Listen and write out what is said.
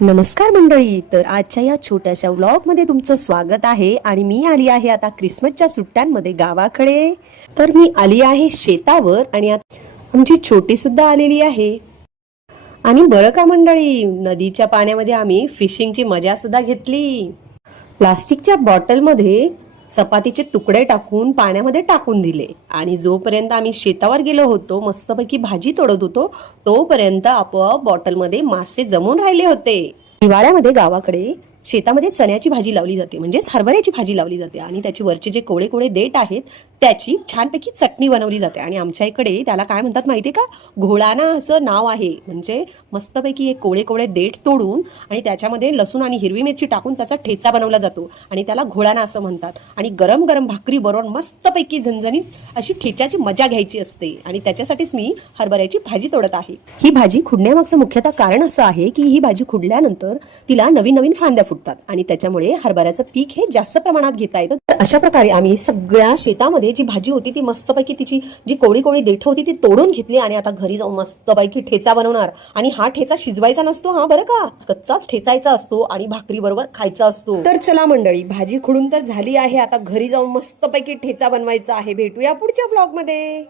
नमस्कार मंडळी. तर आजच्या या छोट्याशा व्लॉगमध्ये तुमचं स्वागत आहे. आणि मी आली आहे आता क्रिसमसच्या सुट्ट्यांमध्ये गावाकडे. तर मी आली आहे शेतावर आणि आमची छोटी सुद्धा आलेली आहे. आणि बरं का मंडळी, नदीच्या पाण्यामध्ये आम्ही फिशिंगची मजा सुद्धा घेतली. प्लास्टिकच्या बॉटलमध्ये चपातीचे तुकडे टाकून पाण्यामध्ये टाकून दिले आणि जोपर्यंत आम्ही शेतावर गेलो होतो, मस्तपैकी भाजी तोडत होतो, तोपर्यंत आपोआप बॉटलमध्ये मासे जमून राहिले होते. हिवाळ्यामध्ये गावाकडे शेतामध्ये चण्याची भाजी लावली जाते, म्हणजेच हरभऱ्याची भाजी लावली जाते आणि त्याची वरचे जे कोळे कोळे देठ आहेत त्याची छानपैकी चटणी बनवली जाते. आणि आमच्या इकडे त्याला काय म्हणतात माहितीये का? घोळाना असं नाव आहे. म्हणजे मस्तपैकी एक कोळे कोळे देठ तोडून आणि त्याच्यामध्ये लसूण आणि हिरवी मिरची टाकून त्याचा ठेचा बनवला जातो आणि त्याला घोळाना असं म्हणतात. आणि गरम गरम भाकरी बरोबर मस्तपैकी झणझणीत अशी ठेच्याची मजा घ्यायची असते आणि त्याच्यासाठीच मी हरभऱ्याची भाजी तोडत आहे. ही भाजी खुडण्यामागचं मुख्यतः कारण असं आहे की ही भाजी खुडल्यानंतर तिला नवीन नवीन फांद्या फुटतात आणि त्याच्यामुळे हरभऱ्याचं पीक हे जास्त प्रमाणात घेता येतं. अशा प्रकारे आम्ही सगळ्या शेतामध्ये जी भाजी होती ती मस्तपैकी तिची जी कोळी कोळी देठ होती ती तोडून घेतली आणि आता घरी जाऊन मस्तपैकी ठेचा बनवणार. आणि हा ठेचा शिजवायचा नसतो, हा बरं का, कच्चाच ठेचायचा असतो आणि भाकरी बरोबर खायचा असतो. तर चला मंडळी, भाजी खुडून तर झाली आहे, आता घरी जाऊन मस्तपैकी ठेचा बनवायचा आहे. भेटूया पुढच्या व्लॉग मध्ये.